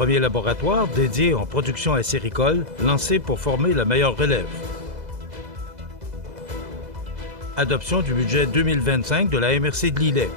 premier laboratoire dédié en production acéricole lancé pour former la meilleure relève. Adoption du budget 2025 de la MRC de Lillet.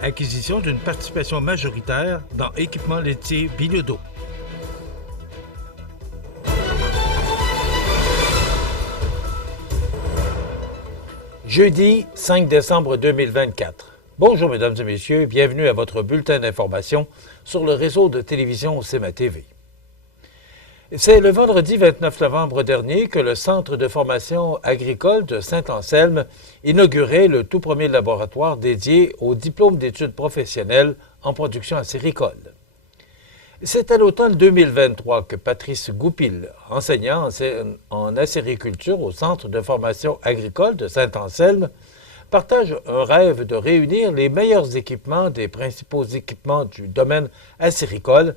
Acquisition d'une participation majoritaire dans Équipement laitier Bilodeau. Jeudi 5 décembre 2024. Bonjour mesdames et messieurs, bienvenue à votre bulletin d'information sur le réseau de télévision CEMA TV. C'est le vendredi 29 novembre dernier que le Centre de formation agricole de Saint-Anselme inaugurait le tout premier laboratoire dédié au diplôme d'études professionnelles en production acéricole. C'est à l'automne 2023 que Patrice Goupil, enseignant en acériculture au Centre de formation agricole de Saint-Anselme, partage un rêve de réunir les meilleurs équipements des principaux équipements du domaine acéricole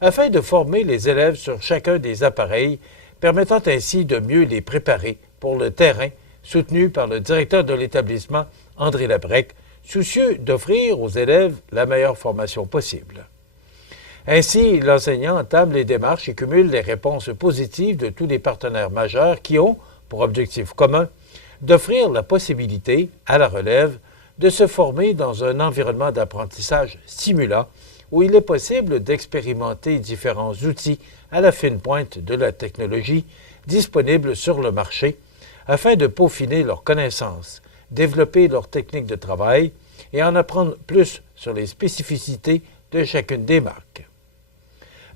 afin de former les élèves sur chacun des appareils, permettant ainsi de mieux les préparer pour le terrain, soutenu par le directeur de l'établissement, André Labrec, soucieux d'offrir aux élèves la meilleure formation possible. Ainsi, l'enseignant entame les démarches et cumule les réponses positives de tous les partenaires majeurs qui ont, pour objectif commun, d'offrir la possibilité à la relève de se former dans un environnement d'apprentissage stimulant où il est possible d'expérimenter différents outils à la fine pointe de la technologie disponibles sur le marché afin de peaufiner leurs connaissances, développer leurs techniques de travail et en apprendre plus sur les spécificités de chacune des marques.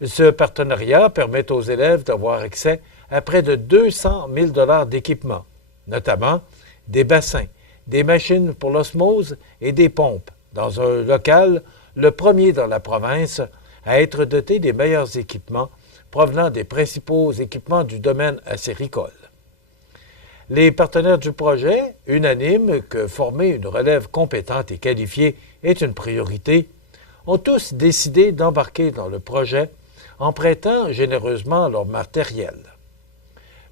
Ce partenariat permet aux élèves d'avoir accès à près de 200 000 $ d'équipements, notamment des bassins, des machines pour l'osmose et des pompes, dans un local, le premier dans la province, à être doté des meilleurs équipements provenant des principaux équipements du domaine acéricole. Les partenaires du projet, unanimes que former une relève compétente et qualifiée est une priorité, ont tous décidé d'embarquer dans le projet en prêtant généreusement leur matériel.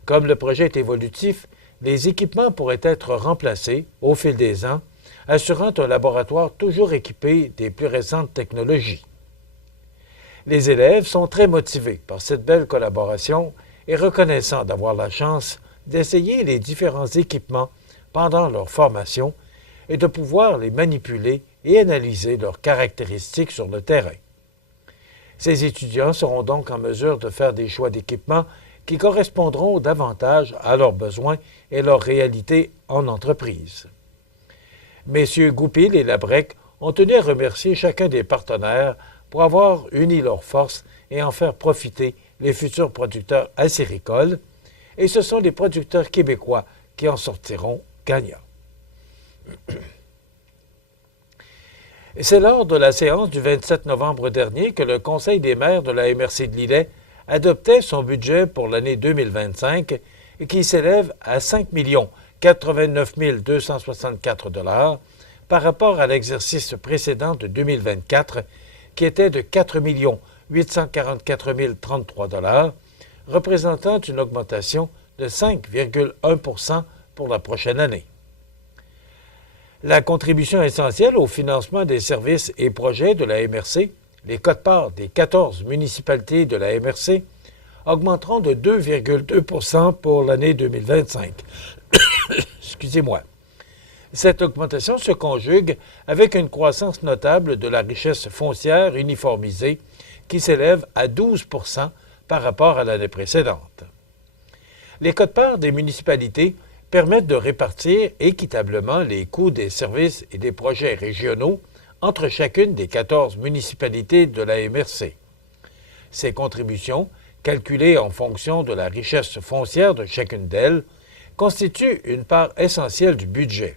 Comme le projet est évolutif, les équipements pourraient être remplacés au fil des ans, assurant un laboratoire toujours équipé des plus récentes technologies. Les élèves sont très motivés par cette belle collaboration et reconnaissants d'avoir la chance d'essayer les différents équipements pendant leur formation et de pouvoir les manipuler et analyser leurs caractéristiques sur le terrain. Ces étudiants seront donc en mesure de faire des choix d'équipements qui correspondront davantage à leurs besoins et leurs réalités en entreprise. Messieurs Goupil et Labrec ont tenu à remercier chacun des partenaires pour avoir uni leurs forces et en faire profiter les futurs producteurs acéricoles, et ce sont les producteurs québécois qui en sortiront gagnants. C'est lors de la séance du 27 novembre dernier que le Conseil des maires de la MRC de Lillet adoptait son budget pour l'année 2025 qui s'élève à 5 89 264 $ par rapport à l'exercice précédent de 2024 qui était de 4 844 033 $, représentant une augmentation de 5,1 % pour la prochaine année. La contribution essentielle au financement des services et projets de la MRC, les quotes-parts des 14 municipalités de la MRC, augmenteront de 2,2 % pour l'année 2025. Excusez-moi. Cette augmentation se conjugue avec une croissance notable de la richesse foncière uniformisée qui s'élève à 12 % par rapport à l'année précédente. Les quotes-parts des municipalités permettent de répartir équitablement les coûts des services et des projets régionaux entre chacune des 14 municipalités de la MRC. Ces contributions, calculées en fonction de la richesse foncière de chacune d'elles, constituent une part essentielle du budget.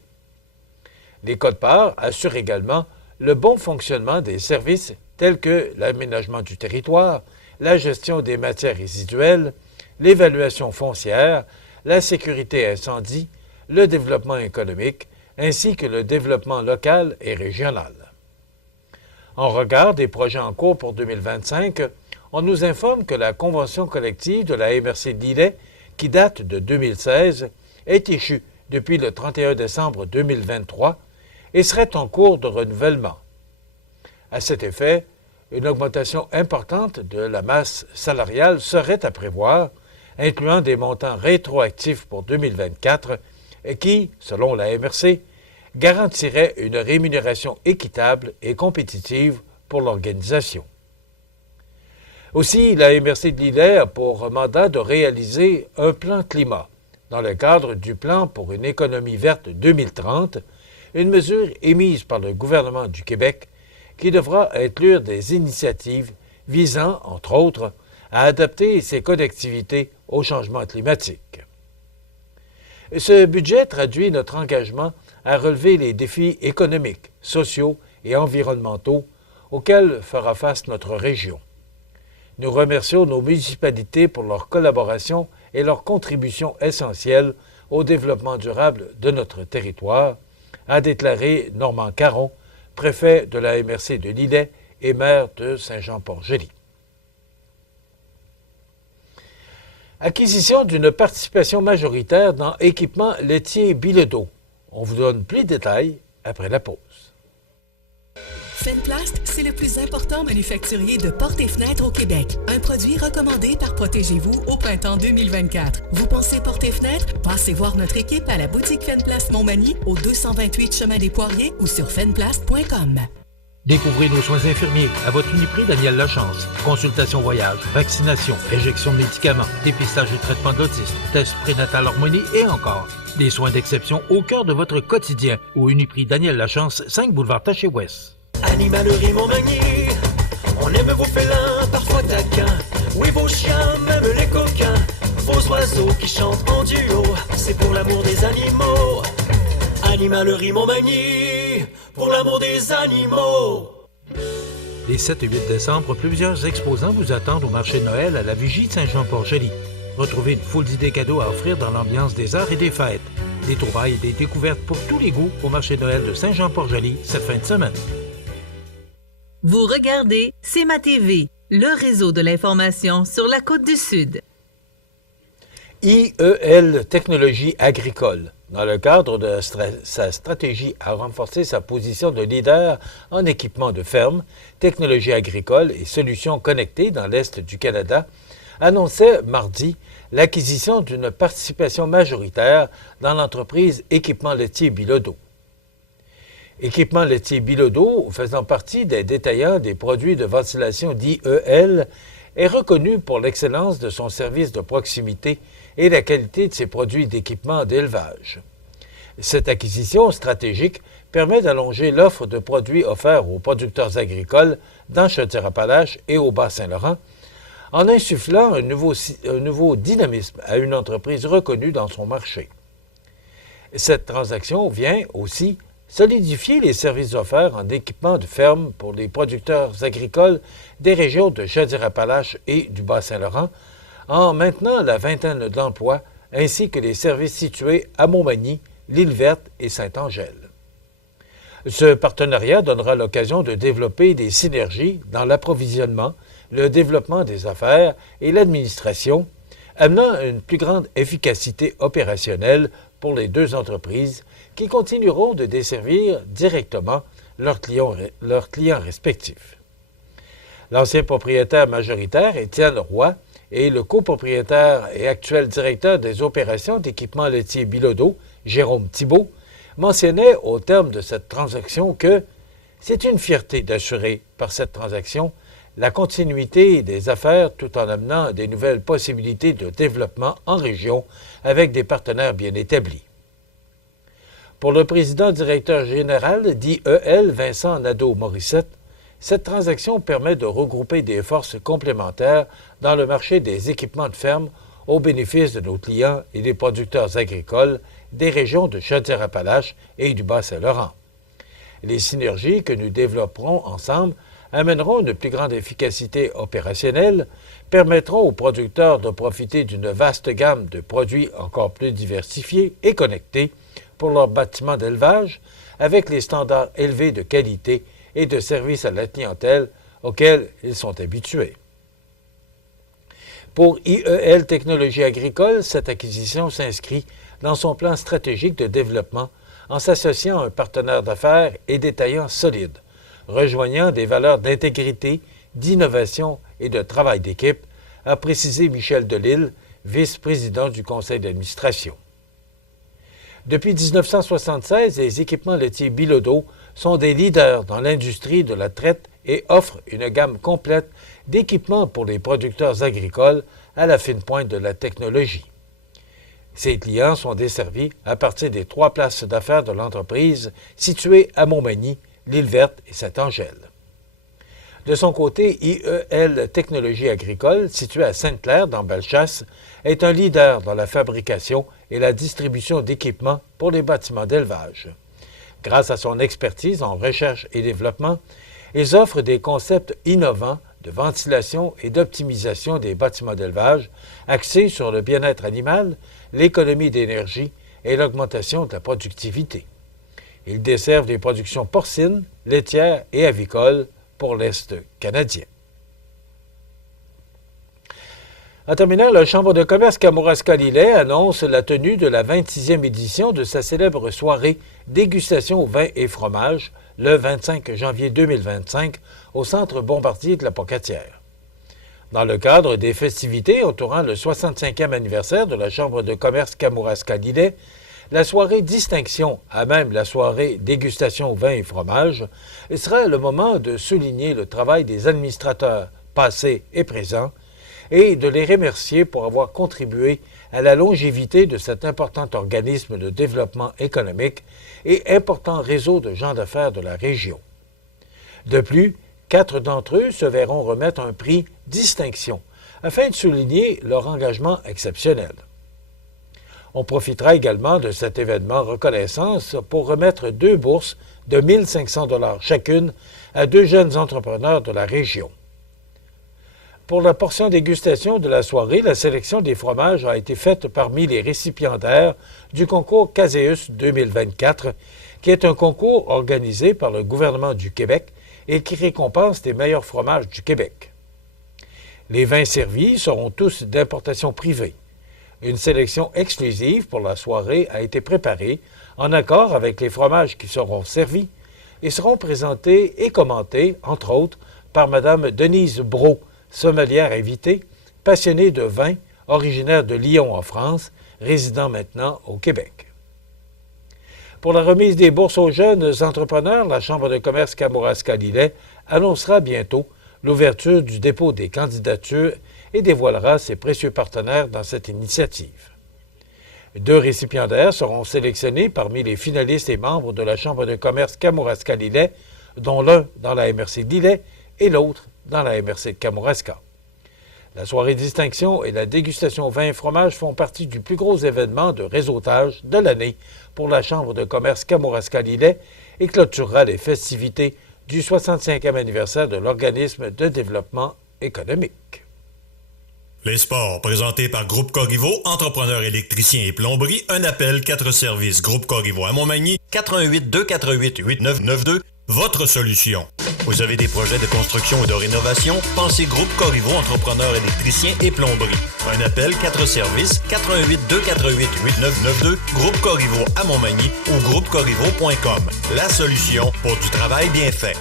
Les quotes-parts assurent également le bon fonctionnement des services tels que l'aménagement du territoire, la gestion des matières résiduelles, l'évaluation foncière, la sécurité incendie, le développement économique, ainsi que le développement local et régional. En regard des projets en cours pour 2025, on nous informe que la convention collective de la MRC de Lillet, qui date de 2016, est échue depuis le 31 décembre 2023 et serait en cours de renouvellement. À cet effet, une augmentation importante de la masse salariale serait à prévoir, incluant des montants rétroactifs pour 2024 et qui, selon la MRC, garantirait une rémunération équitable et compétitive pour l'organisation. Aussi, la MRC de Lillet a pour mandat de réaliser un plan climat dans le cadre du plan pour une économie verte 2030, une mesure émise par le gouvernement du Québec qui devra inclure des initiatives visant, entre autres, à adapter ses collectivités au changement climatique. Ce budget traduit notre engagement à relever les défis économiques, sociaux et environnementaux auxquels fera face notre région. Nous remercions nos municipalités pour leur collaboration et leur contribution essentielle au développement durable de notre territoire, a déclaré Normand Caron, préfet de la MRC de Lillet et maire de Saint-Jean-Port-Joli. Acquisition d'une participation majoritaire dans Équipement laitier Bilodeau. On vous donne plus de détails après la pause. Fenplast, c'est le plus important manufacturier de portes et fenêtres au Québec. Un produit recommandé par Protégez-vous au printemps 2024. Vous pensez portes et fenêtres? Passez voir notre équipe à la boutique Fenplast Montmagny au 228 Chemin des Poiriers ou sur fenplast.com. Découvrez nos soins infirmiers à votre Uniprix Daniel Lachance. Consultation voyage, vaccination, injection de médicaments, dépistage et traitement de l'autisme, test prénatal harmonie et encore. Des soins d'exception au cœur de votre quotidien au Uniprix Daniel Lachance, 5 boulevard Taché-Ouest. Animalerie Montmagny, on aime vos félins, parfois taquins. Oui, vos chiens, même les coquins. Vos oiseaux qui chantent en duo, c'est pour l'amour des animaux. Animalerie Montmagny, pour l'amour des animaux. Les 7 et 8 décembre, plusieurs exposants vous attendent au marché de Noël à la Vigie de Saint-Jean-Port-Joli. Retrouvez une foule d'idées cadeaux à offrir dans l'ambiance des arts et des fêtes. Des trouvailles et des découvertes pour tous les goûts au marché de Noël de Saint-Jean-Port-Joli cette fin de semaine. Vous regardez CMA TV, le réseau de l'information sur la Côte-du-Sud. IEL Technologies agricoles, dans le cadre de sa stratégie à renforcer sa position de leader en équipement de ferme, technologies agricoles et solutions connectées dans l'Est du Canada, annonçait mardi l'acquisition d'une participation majoritaire dans l'entreprise Équipement laitier Bilodeau. Équipement laitier Bilodeau, faisant partie des détaillants des produits de ventilation d'IEL, est reconnu pour l'excellence de son service de proximité et la qualité de ses produits d'équipement d'élevage. Cette acquisition stratégique permet d'allonger l'offre de produits offerts aux producteurs agricoles dans Chaudière-Appalaches et au Bas-Saint-Laurent, en insufflant un nouveau dynamisme à une entreprise reconnue dans son marché. Cette transaction vient aussi solidifier les services offerts en équipement de ferme pour les producteurs agricoles des régions de Chaudière-Appalaches et du Bas-Saint-Laurent, en maintenant la vingtaine d'emplois ainsi que les services situés à Montmagny, l'Île-Verte et Sainte-Angèle. Ce partenariat donnera l'occasion de développer des synergies dans l'approvisionnement, le développement des affaires et l'administration, amenant une plus grande efficacité opérationnelle pour les deux entreprises qui continueront de desservir directement leurs clients respectifs. L'ancien propriétaire majoritaire, Étienne Roy, et le copropriétaire et actuel directeur des opérations d'équipement laitier Bilodeau, Jérôme Thibault, mentionnaient au terme de cette transaction que c'est une fierté d'assurer par cette transaction la continuité des affaires tout en amenant des nouvelles possibilités de développement en région avec des partenaires bien établis. Pour le président-directeur général d'IEL, Vincent Nadeau-Morissette, cette transaction permet de regrouper des forces complémentaires dans le marché des équipements de ferme au bénéfice de nos clients et des producteurs agricoles des régions de Chaudière-Appalaches et du Bas-Saint-Laurent. Les synergies que nous développerons ensemble amèneront une plus grande efficacité opérationnelle, permettront aux producteurs de profiter d'une vaste gamme de produits encore plus diversifiés et connectés pour leurs bâtiments d'élevage, avec les standards élevés de qualité et de service à la clientèle auxquels ils sont habitués. Pour IEL Technologies agricoles, cette acquisition s'inscrit dans son plan stratégique de développement en s'associant à un partenaire d'affaires et détaillant solide rejoignant des valeurs d'intégrité, d'innovation et de travail d'équipe, a précisé Michel Delisle, vice-président du conseil d'administration. Depuis 1976, les équipements laitiers Bilodeau sont des leaders dans l'industrie de la traite et offrent une gamme complète d'équipements pour les producteurs agricoles à la fine pointe de la technologie. Ces clients sont desservis à partir des 3 places d'affaires de l'entreprise situées à Montmagny, l'Île-Verte et Saint-Angèle. De son côté, IEL Technologies agricoles, située à Sainte-Claire, dans Bellechasse, est un leader dans la fabrication et la distribution d'équipements pour les bâtiments d'élevage. Grâce à son expertise en recherche et développement, ils offrent des concepts innovants de ventilation et d'optimisation des bâtiments d'élevage axés sur le bien-être animal, l'économie d'énergie et l'augmentation de la productivité. Ils desservent les productions porcines, laitières et avicoles pour l'Est canadien. En terminant, la Chambre de commerce Kamouraska-Lillet annonce la tenue de la 26e édition de sa célèbre soirée dégustation au vin et fromage le 25 janvier 2025 au Centre Bombardier de la Pocatière. Dans le cadre des festivités entourant le 65e anniversaire de la Chambre de commerce Kamouraska-Lillet, la soirée distinction, à même la soirée dégustation au vin et fromage, sera le moment de souligner le travail des administrateurs passés et présents et de les remercier pour avoir contribué à la longévité de cet important organisme de développement économique et important réseau de gens d'affaires de la région. De plus, 4 d'entre eux se verront remettre un prix distinction afin de souligner leur engagement exceptionnel. On profitera également de cet événement reconnaissance pour remettre 2 bourses de 1 500 $ chacune à 2 jeunes entrepreneurs de la région. Pour la portion dégustation de la soirée, la sélection des fromages a été faite parmi les récipiendaires du concours Caseus 2024, qui est un concours organisé par le gouvernement du Québec et qui récompense les meilleurs fromages du Québec. Les vins servis seront tous d'importation privée. Une sélection exclusive pour la soirée a été préparée en accord avec les fromages qui seront servis et seront présentés et commentés, entre autres, par Mme Denise Brault, sommelière invitée, passionnée de vin, originaire de Lyon en France, résidant maintenant au Québec. Pour la remise des bourses aux jeunes entrepreneurs, la Chambre de commerce Kamouraska-Lillet annoncera bientôt l'ouverture du dépôt des candidatures et dévoilera ses précieux partenaires dans cette initiative. 2 récipiendaires seront sélectionnés parmi les finalistes et membres de la Chambre de commerce Kamouraska-Lillet, dont l'un dans la MRC de Lillet et l'autre dans la MRC de Kamouraska. La soirée distinction et la dégustation vin et fromage font partie du plus gros événement de réseautage de l'année pour la Chambre de commerce Kamouraska-Lillet et clôturera les festivités du 65e anniversaire de l'organisme de développement économique. Les sports, présentés par Groupe Corriveau, entrepreneur électricien et plomberie, un appel, 4 services. Groupe Corriveau à Montmagny, 88 248 8992, votre solution. Vous avez des projets de construction ou de rénovation? Pensez Groupe Corriveau, entrepreneur électricien et plomberie. Un appel, 4 services, 88 248 8992, Groupe Corriveau à Montmagny ou groupecorriveau.com. La solution pour du travail bien fait.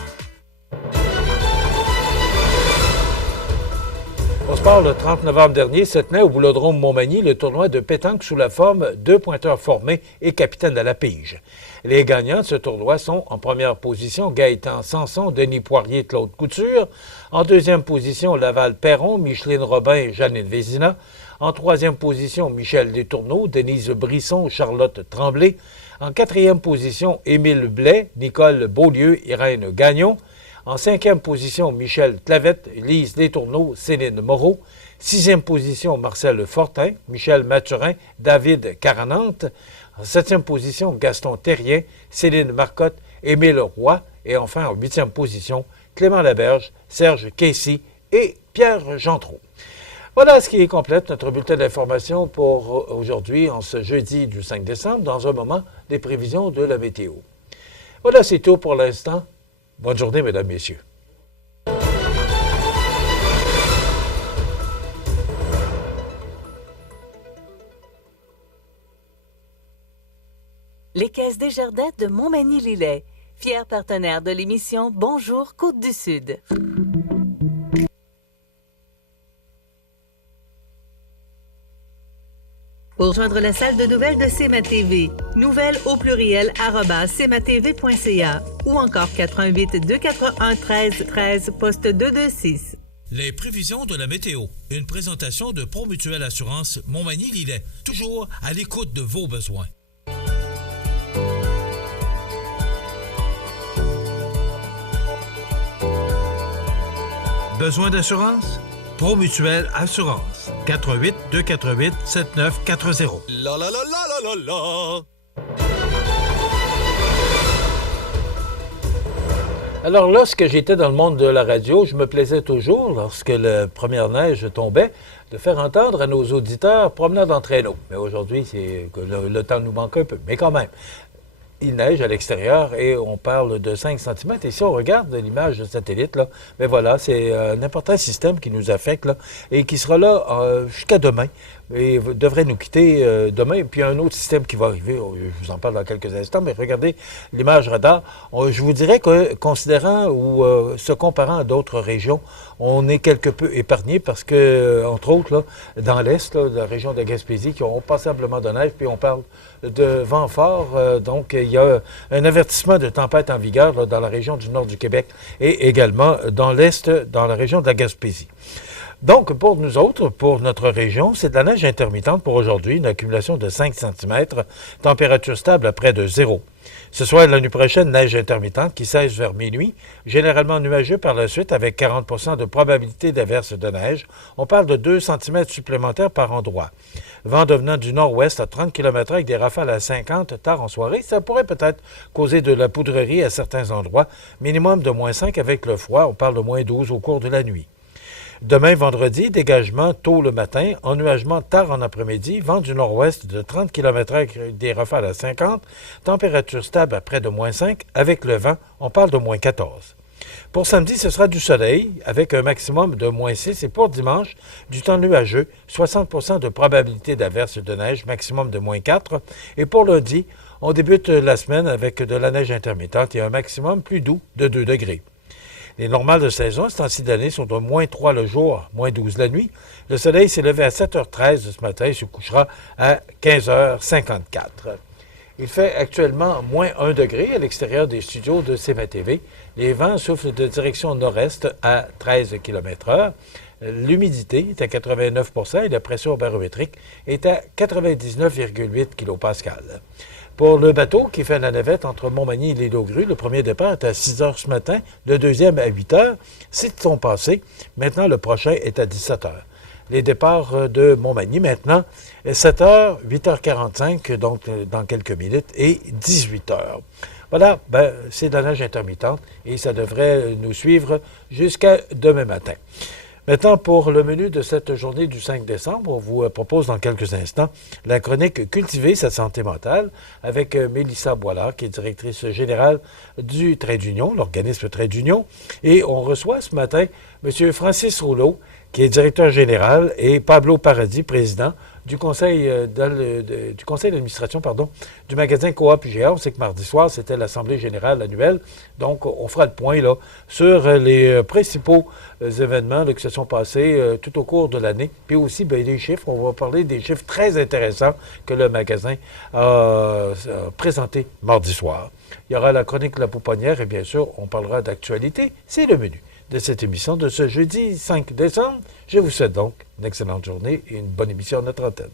Au sport, le 30 novembre dernier, se tenait au Boulodrome Montmagny le tournoi de pétanque sous la forme 2 pointeurs formés et capitaines à la pige. Les gagnants de ce tournoi sont en première position Gaëtan Sanson, Denis Poirier, Claude Couture. En deuxième position, Laval Perron, Micheline Robin et Janine Vézina. En troisième position, Michel Détourneau, Denise Brisson, Charlotte Tremblay. En quatrième position, Émile Blais, Nicole Beaulieu, Irène Gagnon. En cinquième position, Michel Clavette, Lise Détourneau, Céline Moreau. Sixième position, Marcel Fortin, Michel Mathurin, David Caranante. En septième position, Gaston Terrien, Céline Marcotte, Émile Roy. Et enfin, en huitième position, Clément Laberge, Serge Casey et Pierre Gentreau. Voilà ce qui complète notre bulletin d'information pour aujourd'hui, en ce jeudi du 5 décembre. Dans un moment, les prévisions de la météo. Voilà, c'est tout pour l'instant. Bonne journée, mesdames, messieurs. Les Caisses Desjardins de Montmagny-Lillet. fier partenaire de l'émission Bonjour Côte-du-Sud. Pour joindre la salle de nouvelles de CMA-TV, nouvelles au pluriel @cmatv.ca ou encore 88 241 13 13 poste 226. Les prévisions de la météo. Une présentation de Promutuelle Assurance Montmagny-Lillet. Toujours à l'écoute de vos besoins. Besoin d'assurance? Promutuelle Assurance. 88 248 7940. La la la la la la la. Alors, lorsque j'étais dans le monde de la radio, je me plaisais toujours, lorsque la première neige tombait, de faire entendre à nos auditeurs promenade en traîneau. Mais aujourd'hui, c'est que le temps nous manque un peu. Mais quand même, il neige à l'extérieur et on parle de 5 cm. Et si on regarde l'image de satellite, là, ben voilà, c'est un important système qui nous affecte là, et qui sera là jusqu'à demain. Et devrait nous quitter demain. Puis un autre système qui va arriver, je vous en parle dans quelques instants, mais regardez l'image radar. Je vous dirais que, considérant ou se comparant à d'autres régions, on est quelque peu épargné parce que, entre autres, là, dans l'Est, là, la région de Gaspésie, qui ont passablement de neige, puis on parle de vent fort. Donc, il y a un avertissement de tempête en vigueur là, dans la région du nord du Québec et également dans l'Est, dans la région de la Gaspésie. Donc, pour nous autres, pour notre région, c'est de la neige intermittente pour aujourd'hui, une accumulation de 5 cm, température stable à près de 0. Ce soir et la nuit prochaine, neige intermittente qui cesse vers minuit, généralement nuageux par la suite avec 40 % de probabilité d'averse de neige. On parle de 2 cm supplémentaires par endroit. Vent devenant du nord-ouest à 30 km avec des rafales à 50 tard en soirée. Ça pourrait peut-être causer de la poudrerie à certains endroits. Minimum de moins 5 avec le froid. On parle de moins 12 au cours de la nuit. Demain, vendredi, dégagement tôt le matin, ennuagement tard en après-midi, vent du nord-ouest de 30 km avec des rafales à 50, température stable à près de moins 5, avec le vent, on parle de moins 14. Pour samedi, ce sera du soleil avec un maximum de moins 6 et pour dimanche, du temps nuageux, 60 % de probabilité d'averse de neige, maximum de moins 4. Et pour lundi, on débute la semaine avec de la neige intermittente et un maximum plus doux de 2 degrés. Les normales de saison, ce temps-ci d'année, sont de moins 3 le jour, moins 12 la nuit. Le soleil s'est levé à 7h13 ce matin et se couchera à 15h54. Il fait actuellement moins 1 degré à l'extérieur des studios de CMA-TV. Les vents soufflent de direction nord-est à 13 km/h. L'humidité est à 89 % et la pression barométrique est à 99,8 kPa. Pour le bateau qui fait la navette entre Montmagny et l'île aux Grues, le premier départ est à 6 h ce matin, le deuxième à 8 h. C'est son passé. Maintenant, le prochain est à 17 h. Les départs de Montmagny maintenant, 7 h, 8h45, donc dans quelques minutes, et 18 h. Voilà, c'est de la neige intermittente et ça devrait nous suivre jusqu'à demain matin. Maintenant, pour le menu de cette journée du 5 décembre, on vous propose dans quelques instants la chronique « Cultiver sa santé mentale » avec Mélissa Boilard, qui est directrice générale du Trait d'Union, l'organisme Trait d'Union. Et on reçoit ce matin M. Francis Rouleau, qui est directeur général, et Pablo Paradis, président du conseil d'administration du magasin Coop IGA. On sait que mardi soir, c'était l'Assemblée générale annuelle. Donc, on fera le point là, sur les principaux événements là, qui se sont passés tout au cours de l'année. Puis aussi, les chiffres. On va parler des chiffres très intéressants que le magasin a présentés mardi soir. Il y aura la chronique de la pouponnière et bien sûr, on parlera d'actualité. C'est le menu de cette émission de ce jeudi 5 décembre. Je vous souhaite donc une excellente journée et une bonne émission à notre antenne.